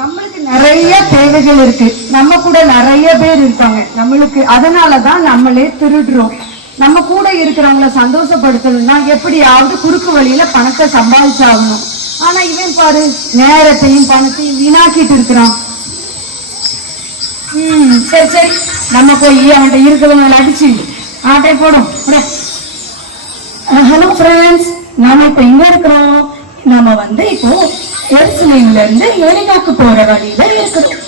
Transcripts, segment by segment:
நம்மளுக்கு நிறைய தேவைகள் இருக்கு, நம்ம கூட நிறைய பேர் இருக்காங்க நம்மளுக்கு, அதனாலதான் நம்மளே திருடுறோம். நம்ம கூட இருக்கிறவங்கள சந்தோஷப்படுத்தணும்னா எப்படியாவது குறுக்கு வழியில பணத்தை சம்பாதிச்சாகணும். ஆனா இவன் பாரு, நேரத்தையும் பணத்தையும் வீணாக்கிட்டு இருக்கிறான். சரி சரி, நம்ம போய் அவன்கிட்ட இருக்கிறவங்களை அடிச்சு ஆட்டை போடும். ஹலோ ஃப்ரெண்ட்ஸ், நாம இப்ப எங்க இருக்கிறோம்? நாம இப்போ எருசலேம்ல இருந்து எரிகாக்கு போற வழியில இருக்கிறோம்.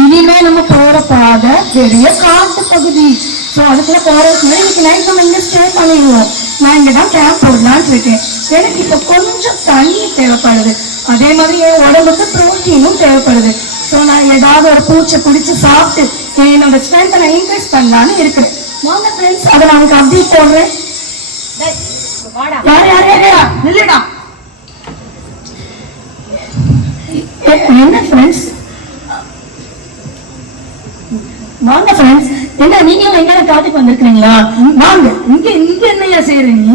இனிமே நம்ம போற பாதை பெரிய காட்டு பகுதி. ஸோ அதுக்குள்ள போறதுக்கு இன்னைக்கு நைட் நம்ம இங்க ஸ்டே பண்ணிடுவோம். நான் இங்கதான் கேம்ப் போடலான்னு இருக்கேன். எனக்கு இப்ப கொஞ்சம் தண்ணி தேவைப்படுது, அதே மாதிரி என் உடம்புக்கு ப்ரோட்டீனும் தேவைப்படுது. ஸோ நான் ஏதாவது ஒரு பூச்சை பிடிச்சு சாப்பிட்டு என்னோட ஸ்ட்ரென்த்தை நான் இன்க்ரீஸ் பண்ணலான்னு இருக்கிறேன். வாங்க ஃப்ரெண்ட்ஸ், அதை நான் உங்களுக்கு அப்படி போடுறேன். யார் யார் யாரையா நில்லுடா. என்ன ஃப்ரெண்ட்ஸ், வாங்க ஃப்ரெண்ட்ஸ். என்ன நீங்களும் எங்க காட்டுக்கு வந்திருக்கீங்களா? வாங்க. இங்க இங்க என்னையா செய்யறீங்க?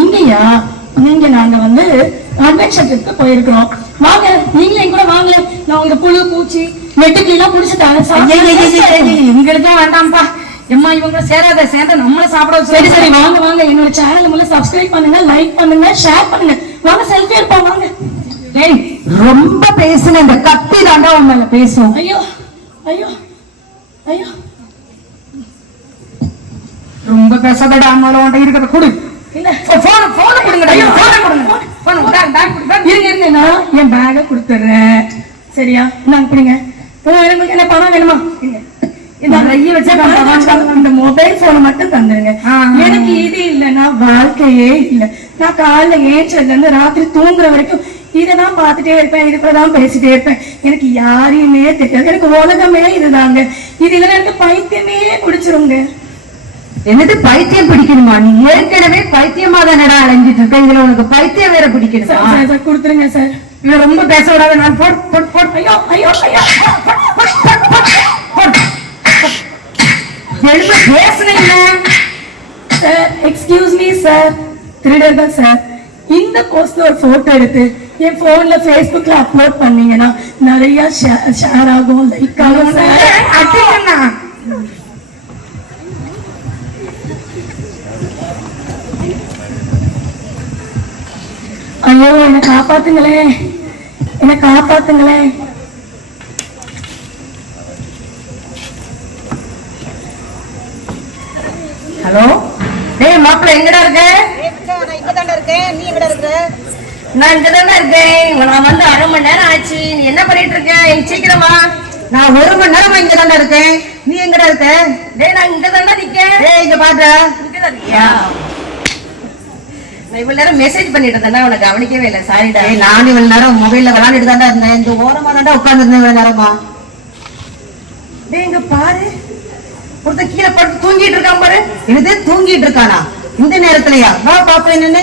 இங்கயா? நீங்க நாங்க அட்வென்ச்சருக்கு போயிருக்கிறோம். வாங்க, நீங்களும் எங்க கூட வாங்க. நான் உங்களுக்கு புழு பூச்சி வெட்டுக்கிளி எல்லாம் புடிச்சுட்டாங்க. எங்களுக்கும் வேண்டாம்ப்பா. எம்மா இவங்க சேராத, சேர்ந்த நம்மள சாப்பிட. சரி சரி, வாங்க வாங்க. என்னோட சேனல் முதல்ல சப்ஸ்கிரைப் பண்ணுங்க, லைக் பண்ணுங்க, ஷேர் பண்ணுங்க. வாங்க செல்ஃபி எடுப்போம் வாங்க. ரொம்ப பேசுன இந்த கத்தி தாண்டா உண்மையில பேசும். ஐயோ ஐயோ ஐயோ, ரொம்ப பேசாதடா. அம்மாவோட இருக்கிறத கொடு. இல்ல போன கொடுங்கடா. ஐயோ போன கொடுங்க. இருங்க இருங்க, நான் என் பேக கொடுத்துறேன். சரியா? நாங்க கொடுங்க. என்ன பணம் வேணுமா? நிறைய வச்சா இந்த மொபைல் போனை மட்டும் தந்துருங்க. எனக்கு இது இல்லைன்னா வாழ்க்கையே இல்லை. நான் காலைல ஏஞ்சதுல இருந்து ராத்திரி தூங்குற வரைக்கும் இததான் பார்த்துட்டே இருப்பேன், இதுக்குள்ளதான் பேசிட்டே இருப்பேன். எனக்கு யாரையுமே தெரியாது, எனக்கு உலகமே இதுதாங்க. இது இல்லைன்னா எனக்கு பைத்தியமே பிடிச்சிருங்க. என்னது பைத்தியம் பிடிக்கணுமா? நீ ஏற்கனவே பைத்தியமா தானடா அலைஞ்சிட்டு இருக்க, இதுல உனக்கு பைத்தியம் வேற பிடிக்கணும். சார் கொடுத்துருங்க சார். இவன் ரொம்ப பேச விடாத. நான் போட். ஐயோ ஐயோ ஐயோ, பேசுனீங்க சார். எக்ஸ்கியூஸ் மீ சார், திருடர்கள் சார். இந்த போஸ்ட்ல ஒரு போட்டோ எடுத்து என் போன்ல பேஸ்புக்ல அப்லோட் பண்ணீங்கன்னா நிறைய ஷேர் ஆகும், லைக் ஆகும். ஐயோ என்ன காப்பாத்துங்களே, என்ன காப்பாத்துங்களே. ஹலோ, டேய் மாப்பிள்ள எங்கடா இருக்க? நான் இங்கதான்டா இருக்கேன். நீ எங்கடா இருக்க? நான் இங்கதான்டா இருக்கேன். நான் அரை மணி நேரம் ஆச்சு. நீ என்ன பண்ணிட்டு இருக்க? சீக்கிரமா. நான் 1 மணி நேரமா இங்கதான்டா இருக்கேன். நீ எங்கடா இருக்க? டேய் நான் இங்கதான்டா நிக்கேன். டேய் இங்க பாரு. இங்கதான் இருக்கியா? நான் இவ்வளவு நேரம் மெசேஜ் பண்ணிட்டு இருந்தேன், உனக்கு கவனிக்கவே இல்லை. சாரிடா. நான் இவ்வளவு நேரம் மொபைல்ல விளையாண்டுட்டு தான்டா இருந்தேன். இந்த ஓரமா தான்டா உட்கார்ந்து இருந்தேன் இவ்வளவு நேரமா. டேய் இங்க பாரு, ஒருத்தன் கீழே படுத்து தூங்கிட்டு இருக்கான் பாரு. என்னது தூங்கிட்டு இருக்கானா இந்த நேரத்துலயா? வா பாப்பா. என்னன்னு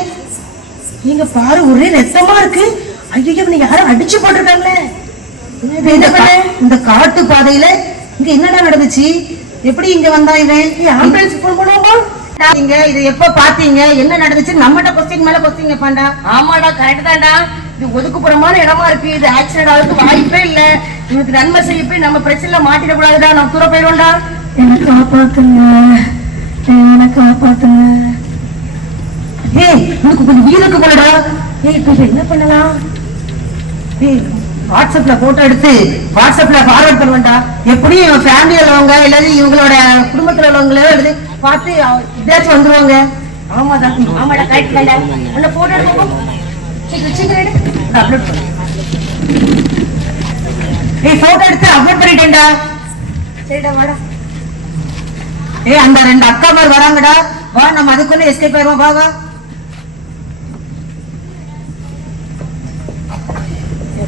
நீங்க பாரு, ஒரே ரத்தமா இருக்கு. ஐயோ, நீங்க யாரும் அடிச்சு போட்டிருக்காங்களே. இந்த காட்டு பாதையில இங்க என்னடா நடந்துச்சு? எப்படி இங்க வந்தா இவன்? ஆம்புலன்ஸ் போன் பண்ணுவோமா? நீங்க இது எப்ப பாத்தீங்க? என்ன நடந்துச்சு? நம்மகிட்ட கொஸ்டின் மேல கொஸ்டின் கேட்பாண்டா. ஆமாடா, கரெக்ட் தான்டா. இது ஒதுக்குப்புறமான இடமா இருக்கு. இது ஆக்சிடென்ட் ஆகுறதுக்கு வாய்ப்பே இல்ல. இவனுக்கு நன்மை செய்ய போய் நம்ம பிரச்சனை மாட்டிடக்கூடாதுடா. நான் தூர போயிடுவோம்டா. என்ன காப்பாத்துங்க, என்ன காப்பாத்துங்க. ஏய் உனக்கு கொஞ்சம் வீலுக்கு போலடா. ஏய் இப்ப என்ன பண்ணலாம்? ஏய் வாட்ஸ்அப்ல போட்டோ எடுத்து வாட்ஸ்அப்ல ஃபார்வர்ட் பண்ணுவேன்டா. எப்படியும் இவன் ஃபேமிலியில உள்ளவங்க எல்லாரும் இவங்களோட குடும்பத்துல உள்ளவங்களே எடுத்து பார்த்து எப்படியாச்சும் வந்துருவாங்க. ஆமாதான், ஆமாடா, கரெக்ட் தான்டா. உன்னை போட்டோ எடுப்போம். சீக்கிரம் அப்லோட் பண்ணு. ஏய் போட்டோ எடுத்து அப்லோட் பண்ணிட்டேன்டா. சரிடா வாடா. ஏய் அந்த 2 அக்காமார் வராங்கடா. வா நம்ம அதுக்குள்ள எஸ்கேப் ஆயிடுவோம். வா வா.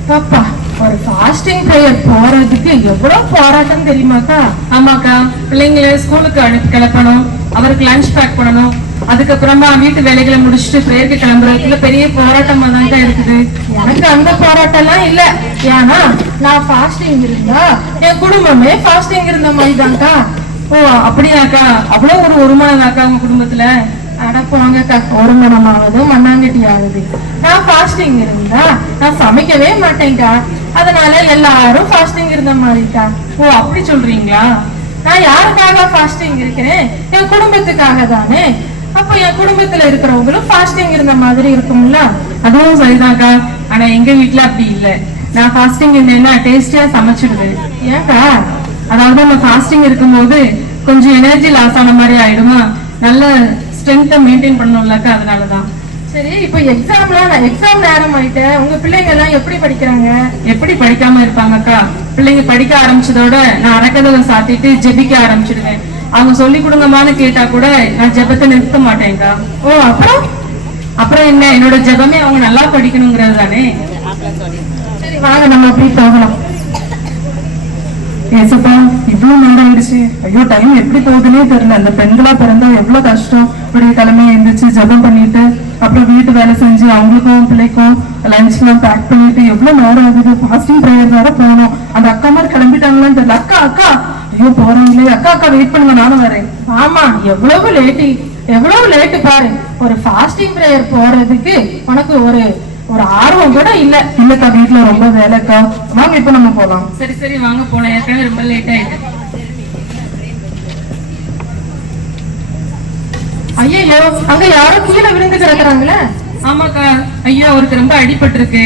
பாப்பா, ஒரு ஃபாஸ்டிங் பிரேயர் போறதுக்கு எவ்வளவு போராட்டம் தெரியுமாக்கா? ஆமாக்கா, பிள்ளைங்களை ஸ்கூலுக்கு கிளப்பணும், அவருக்கு லஞ்ச் பேக் பண்ணணும், அதுக்கப்புறமா வீட்டு வேலைகளை முடிச்சுட்டு பிரேயருக்கு கிளம்புறதுக்குள்ள பெரிய போராட்டமா தான் இருக்குது. எனக்கு அந்த போராட்டம் எல்லாம் இல்ல. ஏன்னா நான் ஃபாஸ்டிங் இருந்தா என் குடும்பமே ஃபாஸ்டிங் இருந்த மாதிரி தான்க்கா. ஓ அப்படியாக்கா? அவ்வளவு ஒரு வருமானம்க்கா உங்க குடும்பத்துல? அடப்பாங்கக்கா, ஒரு மணமாவது மண்ணாங்கட்டி ஆகுது. நான் ஃபாஸ்டிங் இருந்தா நான் சமைக்கவே மாட்டேன்க்கா. அதனால எல்லாரும் ஃபாஸ்டிங் இருந்த மாதிரிக்கா. ஓ அப்படி சொல்றீங்களா? நான் யாருக்காக ஃபாஸ்டிங் இருக்கிறேன்? என் குடும்பத்துக்காக தானே. அப்ப என் குடும்பத்துல இருக்கிறவங்களும் ஃபாஸ்டிங் இருந்த மாதிரி இருக்கும்ல. அதுவும் சரிதான்க்கா. ஆனா எங்க வீட்டுல அப்படி இல்ல. நான் ஃபாஸ்டிங் இருந்தேன்னா டேஸ்டியா சமைச்சிடுவேன். ஏன்க்கா? அதாவது நம்ம ஃபாஸ்டிங் இருக்கும்போது கொஞ்சம் எனர்ஜி லாஸ் ஆன மாதிரி ஆயிடுமா, நல்ல ஸ்ட்ரென்த்தை மெயின்டைன் பண்ணணும்லக்கா, அதனாலதான். சரி, இப்ப எக்ஸாம் நேரம் ஆயிட்ட, உங்க பிள்ளைங்க எல்லாம் எப்படி படிக்கிறாங்க? எப்படி படிக்காம இருப்பாங்கக்கா? பிள்ளைங்க படிக்க ஆரம்பிச்சதோட நான் அறக்கதவை சாத்திட்டு ஜெபிக்க ஆரம்பிச்சிடுவேன். அவங்க சொல்லி கொடுங்கம்மான்னு கேட்டா கூட நான் ஜெபத்தை நிறுத்த மாட்டேன்க்கா. ஓ அப்புறம் என்ன, என்னோட ஜெபமே அவங்க நல்லா படிக்கணுங்கிறது தானே. சரி வாங்க நம்ம அப்படி போகலாம். ஏசப்பா இவ்வளவு நேரம் ஆயிடுச்சு. ஐயோ டைம் எப்படி போகுதுன்னே தெரியல. அந்த பெண்களா பிறந்தா எவ்வளவு கஷ்டம். இப்படி கிளம்பி எழுந்திரிச்சு ஜெபம் பண்ணிட்டு அப்புறம் வீட்டு வேலை செஞ்சு அவங்களுக்கும் பிள்ளைக்கும் லஞ்ச் எல்லாம் பேக் பண்ணிட்டு எவ்வளவு நேரம் ஆகுது. ஃபாஸ்டிங் ப்ரேயர் வேற போகணும். அந்த அக்கா மாதிரி கிளம்பிட்டாங்களான்னு தெரியல. அக்கா ஐயோ போறாங்களே. அக்கா வெயிட் பண்ணுங்க, நானும் வரேன். ஆமா, எவ்வளவு லேட்டு பாரு. ஒரு ஃபாஸ்டிங் ப்ரேயர் போறதுக்கு உனக்கு ஒரு ஆர்வம் கூட இல்லக்கா, வீட்டுல ரொம்ப வேலைக்கா. வாங்க இப்ப நம்ம போலாம். சரி வாங்க போலாம். ஏற்கனவே ரொம்ப லேட் ஆயிட்டு. ஐயோ, அங்க யாரும் கீழே விழுந்து கிடக்குறாங்களே. ஆமாக்கா. ஐயோ, அவருக்கு ரொம்ப அடிபட்டு இருக்கு.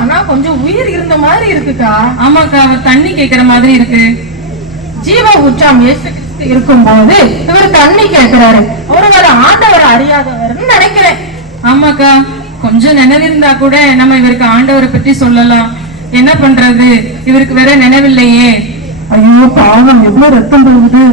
ஆனா கொஞ்சம் உயிர் இருந்த மாதிரி இருக்குக்கா. ஆமாக்கா, அவர் தண்ணி கேக்குற மாதிரி இருக்கு. ஜீவ உற்றாம் இருக்கும் போது இவர் தண்ணி கேட்கிறாரு. ஒருவேளை ஆண்டவர் அறியாதவர்னு நினைக்கிறேன். ஆமாக்கா, கொஞ்சம் நினைவிருந்தா கூட நம்ம இவருக்கு ஆண்டவரை பற்றி சொல்லலாம். என்ன பண்றது, இவருக்கு வேற நினைவில்லையே. ஐயோ பாவம், எவ்வளவு ரத்தம் போகுது.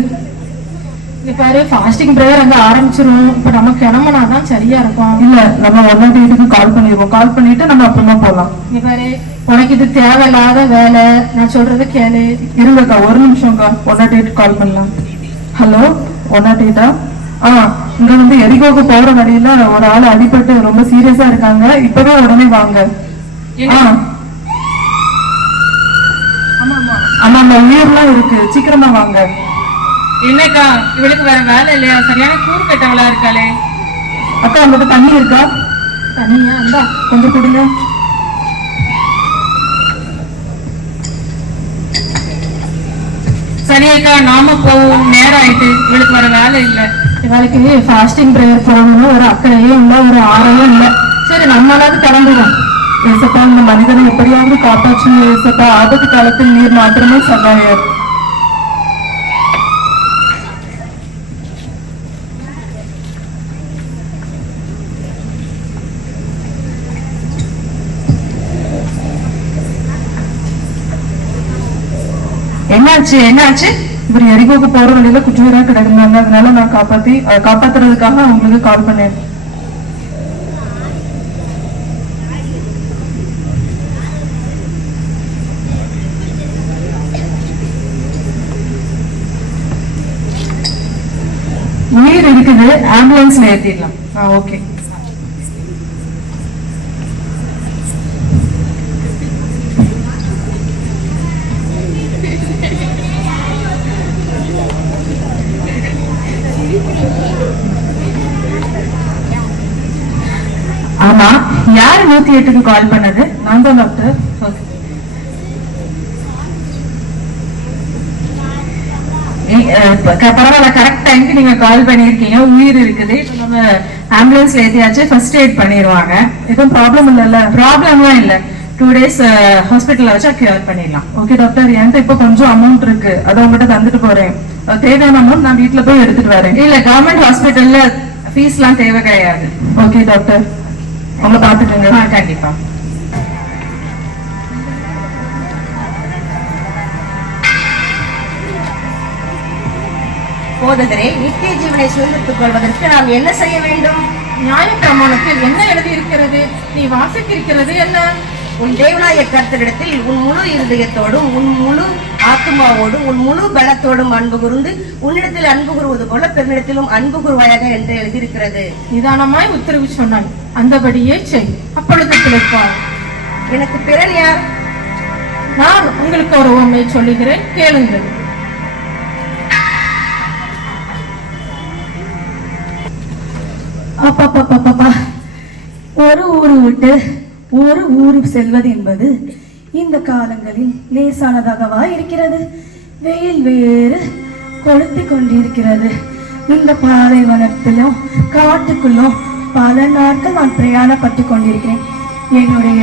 பாரு, ஃபாஸ்டிங் பிரேயர் அங்க ஆரம்பிச்சிரும். இப்ப நம்ம கிளம்பினாதான் சரியா இருக்கும். இல்ல, நம்ம 108க்கு கால் பண்ணிடுவோம். கால் பண்ணிட்டு நம்ம அப்புறமா போலாம். நீ பாரு, உனக்கு இது தேவையில்லாத வேலை. நான் சொல்றது கேளு. இருங்கக்கா, ஒரு நிமிஷம்க்கா. 108 கால் பண்ணலாம். ஹலோ, 108ஆ? இங்க வந்து எரிகோக்கு போற வழியில ஒரு ஆள் அடிபட்டு ரொம்ப சீரியஸா இருக்காங்க. இப்பவே உடனே வாங்க. ஆமா, உயிர்லாம் இருக்கு. சீக்கிரமா வாங்க. என்னக்கா, இவளுக்கு வேற வேலை இல்லையா? சரியான கூறு கட்டவளா இருக்காளே. அக்கா, அங்கிட்ட தண்ணி இருக்கா? தண்ணியா? அந்த கொஞ்சம் கொடுங்க. சரியக்கா, நாம போவோம். நேரம் ஆயிட்டு. இவளுக்கு வேற வேலை இல்ல. இவளுக்கு ஃபாஸ்டிங் பிரேயர் போகணும்னு ஒரு அக்கறையே இல்ல, ஒரு ஆர்வம் இல்ல. சரி, நம்மளாவது கிளம்பிடும். ஏசப்பா, இந்த மனிதனை எப்படியாவது காப்பாற்றுங்க ஏசப்பா. ஆபத்து காலத்தில் நீர் மாத்திரமே சகாயர். என்னாச்சு? இவர் எரிகோக்கு போற வழியில குற்றவரா கிடக்குறாங்க. அதனால நான் காப்பாத்துறதுக்காக அவங்களுக்கு கால் பண்ணேன். உயிர் இருக்குது, ஆம்புலன்ஸ்ல ஏத்திடலாம். ஓகே. ஆமா, யாரு 108க்கு கால் பண்ணது? நான் தான் டாக்டர். பரவாயில்ல, கரெக்ட் டைம்க்கு நீங்க கால் பண்ணிருக்கீங்க. உயிர் இருக்குது. நம்ம ஆம்புலன்ஸ்ல ஏத்தியாச்சு. ஃபர்ஸ்ட் எய்ட் பண்ணிடுவாங்க. எதுவும் ப்ராப்ளம் இல்லைல்ல? ப்ராப்ளம்லாம் இல்ல. 2 days ஹாஸ்பிட்டல்ல வச்சா கியூர் பண்ணிடலாம். ஓகே டாக்டர், என்கிட்ட இப்ப கொஞ்சம் அமௌண்ட் இருக்கு. அதை உங்ககிட்ட தந்துட்டு போறேன். தேவையான அமௌண்ட் நான் வீட்டுல போய் எடுத்துட்டு வரேன். இல்ல, கவர்மெண்ட் ஹாஸ்பிட்டல்ல ஃபீஸ் எல்லாம் தேவை கிடையாது. ஓகே டாக்டர், உங்களை பாத்துக்கோங்க. கண்டிப்பா. போதகரே, நித்திய ஜீவனை சுதந்திரத்துக் கொள்வதற்கு நாம் என்ன செய்ய வேண்டும்? நியாயப்பிரமாணத்தில் என்ன எழுதி இருக்கிறது? நீ வாசித்திருக்கிறது என்ன? உன் தேவனாய கர்த்தரிடத்தில் உன் முழு இருதயத்தோடும் உன் முழு ஆத்மாவோடும் உன் முழு பலத்தோடும் அன்பு கூர்ந்து உன்னிடத்தில் அன்பு கூறுவது போல பெண்ணிடத்திலும் அன்பு கூறுவாயாக என்று எழுதியிருக்கிறது. நிதானமாய் உத்தரவு சொன்னாய், அந்தபடியே செய், அப்பொழுது பிழைப்பார். எனக்கு பிறன் யார்? நான் உங்களுக்கு ஒரு உண்மையை சொல்லுகிறேன், கேளுங்கள். அப்பா, ஒரு ஊரு விட்டு ஒரு ஊரு செல்வது என்பது இந்த காலங்களில் லேசானதாகவா இருக்கிறது? வெயில் வேறு கொளுத்தி கொண்டிருக்கிறது. இந்த பாலைவனத்திலும் காட்டுக்குள்ளும் பல நாட்கள் நான் பிரயாணப்பட்டு கொண்டிருக்கிறேன். என்னுடைய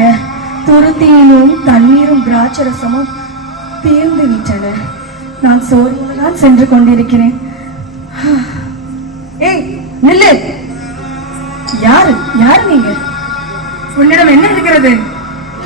துருத்தியிலும் தண்ணீரும் திராட்சரசமும் தீர்ந்து விட்டன. நான் சோர்வோடு தான் சென்று கொண்டிருக்கிறேன். ஏய் நில்லு. யாரு யாரு நீங்க? உன்னிடம் என்ன இருக்கிறது?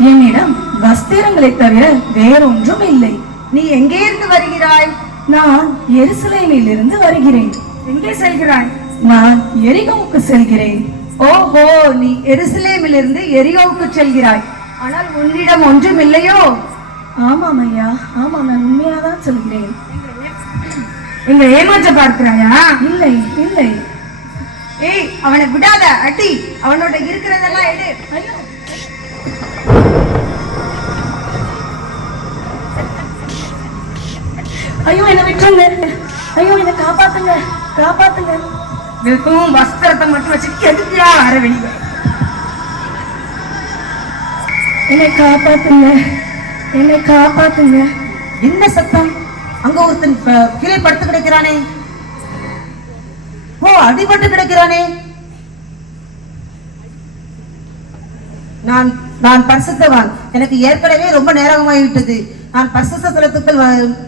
என்னிடம் வஸ்திரங்களை தவிர வேறொன்றும் இல்லை. நீ எங்கே இருந்து வருகிறாய்? நான் எருசலேமில் இருந்து வருகிறேன். எங்கே செல்கிறாய்? நான் எரிகோவுக்கு செல்கிறேன். ஓஹோ, நீ எருசலேமில் இருந்து எரிகோவுக்கு செல்கிறாய். ஆனால் உன்னிடம் ஒன்றும் இல்லையோ? ஆமாம் ஐயா, ஆமாம், நான் உண்மையாதான் சொல்கிறேன். இங்க ஏமாற்ற பார்க்கிறாயா? இல்லை இல்லை. ஏய், அவனை விடாத, அடி. அவனோட இருக்கிறதெல்லாம் எடு. ஐயோ என்ன விட்டுருங்க. ஐயோ என்ன காப்பாத்துங்க, காப்பாத்துங்க. வெறும் வஸ்திரத்தை மட்டும் வச்சு எதுக்குயா வர வெளியே? என்னை காப்பாத்துங்க, என்னை காப்பாத்துங்க. என்ன சத்தம்? அங்க ஒருத்தன் கீழே படுத்து கிடக்கிறானே. ஓ, அடிபட்டு கிடக்கிறானே. நான் பரிசுத்தவான். எனக்கு ஏற்கனவே ரொம்ப நேரமாகிவிட்டது. நான் பரிசுத்த தலத்துக்குள்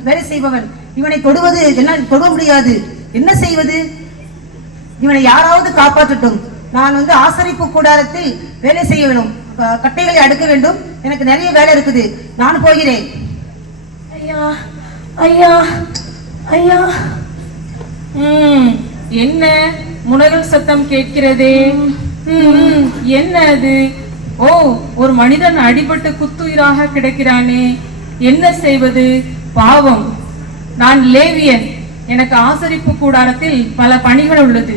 வேலை செய்பவன். இவனை தொடுவது என்னால் தொட முடியாது. என்ன செய்வது? இவனை யாராவது காப்பாற்றட்டும். நான் ஆசரிப்பு கூடாரத்தில் வேலை செய்ய வேண்டும். கட்டைகளை அடுக்க வேண்டும். எனக்கு நிறைய வேலை இருக்குது. நான் போகிறேன். ஐயா ஐயா ஐயா. என்ன முனகல் சத்தம் கேட்கிறதே? என்ன அது? ஓ, ஒரு மனிதன் அடிபட்டு குத்துயிராக கிடக்கிறானே. என்ன செய்வது? பாவம். நான் லேவியன். எனக்கு ஆசரிப்பு கூடாரத்தில் பல பணிகள் உள்ளது.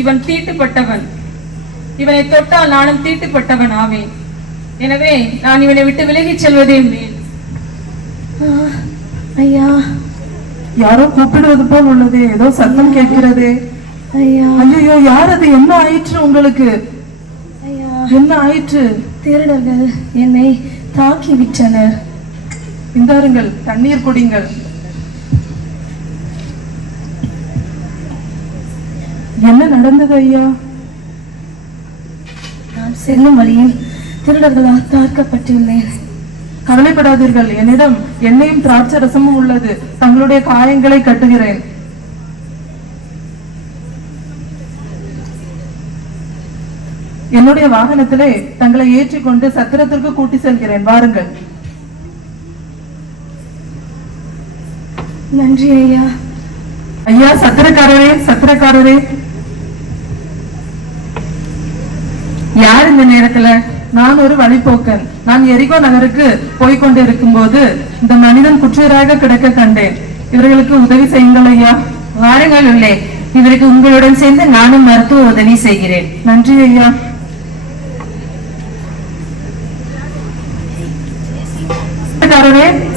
இவன் தீட்டுப்பட்டவன். இவனை தொட்டால் நானும் தீட்டுப்பட்டவன் ஆவேன். எனவே நான் இவனை விட்டு விலகிச் செல்வதே மேல். ஐயா, யாரோ கூப்பிடுவது போல் உள்ளது. ஏதோ சத்தம் கேட்கிறது. ஐயா, ஐயோ, யார் அது? என்ன ஆயிற்று உங்களுக்கு? ஐயா, என்ன ஆயிற்று? திருடர்கள் என்னை தாக்கி விட்டனர். இந்தாருங்கள், தண்ணீர் குடிங்கள். என்ன நடந்தது ஐயா? நான் செல்லும் வழியில் திருடர்களால் தாக்கப்பட்டுள்ளேன். கவலைப்படாதீர்கள். என்னிடம் எண்ணெயும் திராட்சை ரசமும் உள்ளது. தங்களுடைய காயங்களை கட்டுகிறேன். என்னுடைய வாகனத்திலே தங்களை ஏற்றிக்கொண்டு சத்திரத்திற்கு கூட்டி செல்கிறேன். வாருங்கள். நன்றி ஐயா. ஐயா, சத்திரக்காரரே, சத்திரக்காரரே. யார் இந்த நேரத்துல? நான் ஒரு வழிபோக்கன். நான் எரிகோ நகருக்கு போய்கொண்டு இருக்கும் போது இந்த மனிதன் குற்றராக கிடக்க கண்டேன். இவர்களுக்கு உதவி செய்யுங்கள் ஐயா. வாருங்கள் உள்ளே. இவருக்கு உங்களுடன் சேர்ந்து நானும் மருத்துவ உதவி செய்கிறேன். நன்றி ஐயா.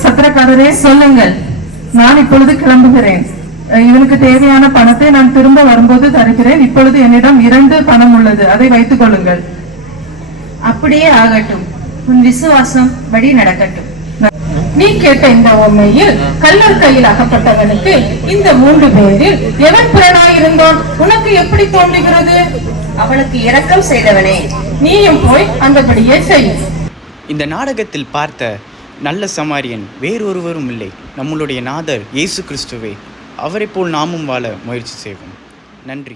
சத்திரக்காரரே, சொல்லுங்கள். நான் இப்பொழுது கிளம்புகிறேன். இவனுக்கு தேவையான பணத்தை நான் திரும்ப வரும்போது தருகிறேன். இப்பொழுது என்னிடம் 2 பணம் உள்ளது. அதை வைத்துக் கொள்ளுங்கள். அப்படியே ஆகட்டும். உன் விசுவாசம் படி நடக்கட்டும். நீ கேட்ட இந்த உண்மையில் கள்ளர் கையில் அகப்பட்டவனுக்கு இந்த 3 பேரில் எவன் பிறனாயிருந்தான் உனக்கு எப்படி தோன்றுகிறது? அவனுக்கு இரக்கம் செய்தவனே, நீயும் போய் அந்தபடியே செய். இந்த நாடகத்தில் பார்த்த நல்ல சமாரியன் வேறொருவரும் இல்லை, நம்மளுடைய நாதர் இயேசு கிறிஸ்துவே. அவரை போல் நாமும் வாழ முயற்சி செய்வோம். நன்றி.